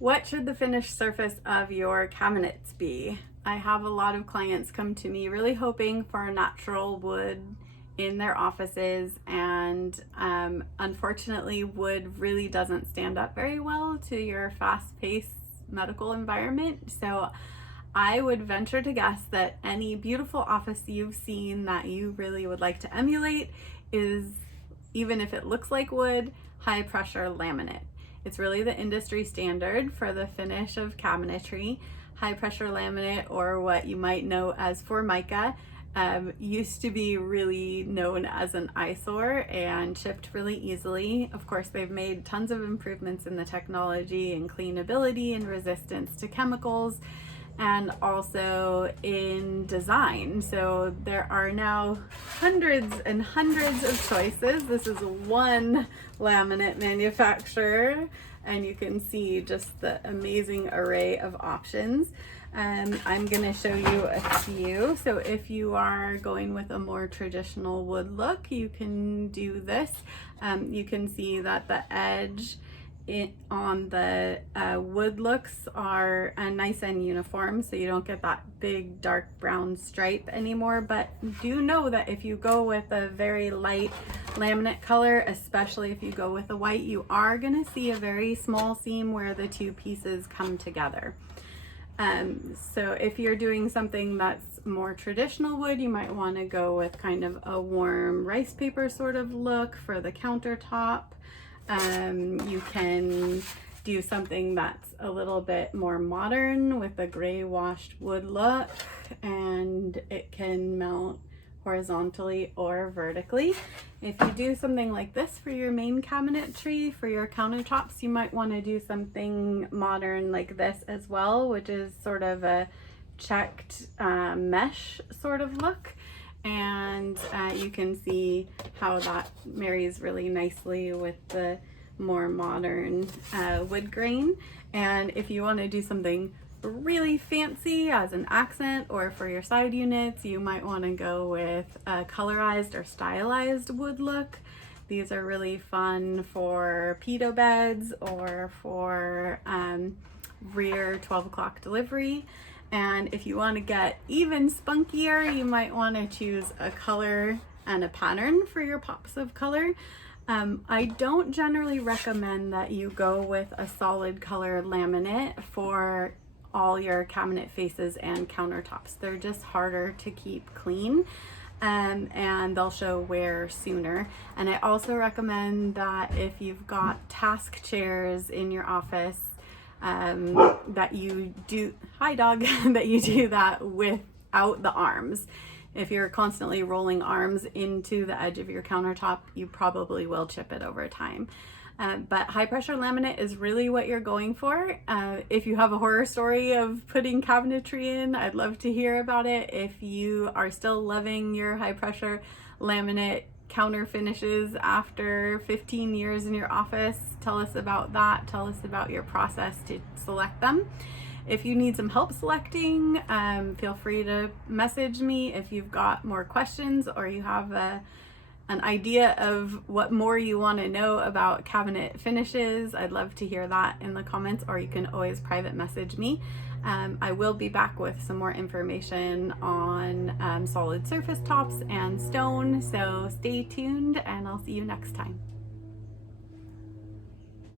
What should the finished surface of your cabinets be? I have a lot of clients come to me really hoping for natural wood in their offices, and unfortunately wood really doesn't stand up very well to your fast-paced medical environment. So I would venture to guess that any beautiful office you've seen that you really would like to emulate is, even if it looks like wood, high pressure laminate. It's really the industry standard for the finish of cabinetry. High pressure laminate, or what you might know as Formica, used to be really known as an eyesore and shipped really easily. Of course, they've made tons of improvements in the technology and cleanability and resistance to chemicals, and also in design. So there are now hundreds and hundreds of choices. This is one laminate manufacturer, and you can see just the amazing array of options. I'm gonna show you a few. So if you are going with a more traditional wood look, you can do this. You can see that the edge on the wood looks are nice and uniform, so you don't get that big dark brown stripe anymore. But do know that if you go with a very light laminate color, especially if you go with a white, you are going to see a very small seam where the two pieces come together. So if you're doing something that's more traditional wood, you might want to go with kind of a warm rice paper sort of look for the countertop. You can do something that's a little bit more modern with a gray washed wood look, and it can mount horizontally or vertically. If you do something like this for your main cabinetry, for your countertops, you might want to do something modern like this as well, which is sort of a checked mesh sort of look. And you can see how that marries really nicely with the more modern wood grain. And if you want to do something really fancy as an accent or for your side units, you might want to go with a colorized or stylized wood look. These are really fun for pedo beds or for rear 12 o'clock delivery. And if you want to get even spunkier, you might want to choose a color and a pattern for your pops of color. I don't generally recommend that you go with a solid color laminate for all your cabinet faces and countertops. They're just harder to keep clean, and they'll show wear sooner. And I also recommend that if you've got task chairs in your office, that you do, hi dog, that you do that without the arms. If you're constantly rolling arms into the edge of your countertop, you probably will chip it over time. But high pressure laminate is really what you're going for. If you have a horror story of putting cabinetry in, I'd love to hear about it. If you are still loving your high pressure laminate counter finishes after 15 years in your office, tell us about that. Tell us about your process to select them. If you need some help selecting, feel free to message me if you've got more questions or you have an idea of what more you want to know about cabinet finishes. I'd love to hear that in the comments, or you can always private message me. I will be back with some more information on solid surface tops and stone, so stay tuned and I'll see you next time.